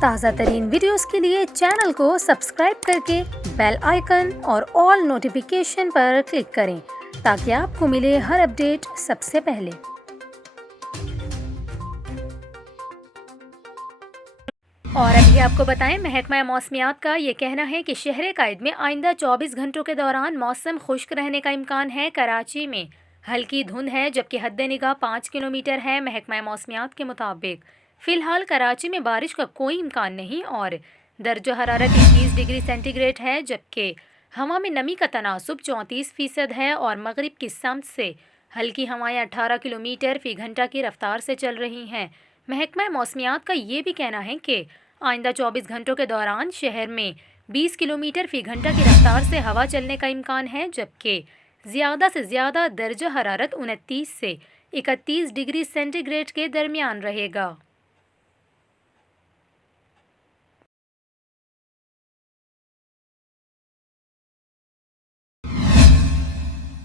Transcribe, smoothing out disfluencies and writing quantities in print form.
تازہ ترین ویڈیوز کے لیے چینل کو سبسکرائب کر کے بیل آئیکن اور آل نوٹیفیکیشن پر کلک کریں تاکہ آپ کو ملے ہر اپڈیٹ سب سے پہلے۔ اور ابھی آپ کو بتائیں، محکمہ موسمیات کا یہ کہنا ہے کہ شہر قائد میں آئندہ 24 گھنٹوں کے دوران موسم خشک رہنے کا امکان ہے۔ کراچی میں ہلکی دھند ہے جبکہ حد نگاہ 5 کلومیٹر ہے۔ محکمہ موسمیات کے مطابق فی الحال کراچی میں بارش کا کوئی امکان نہیں اور درجہ حرارت 21 ڈگری سینٹی گریڈ ہے، جبکہ ہوا میں نمی کا تناسب 34% ہے اور مغرب کی سمت سے ہلکی ہوائیں 18 کلومیٹر فی گھنٹہ کی رفتار سے چل رہی ہیں۔ محکمہ موسمیات کا یہ بھی کہنا ہے کہ آئندہ 24 گھنٹوں کے دوران شہر میں 20 کلومیٹر فی گھنٹہ کی رفتار سے ہوا چلنے کا امکان ہے، جبکہ زیادہ سے زیادہ درجہ حرارت 29 سے 31 ڈگری سینٹی گریڈ کے درمیان رہے گا۔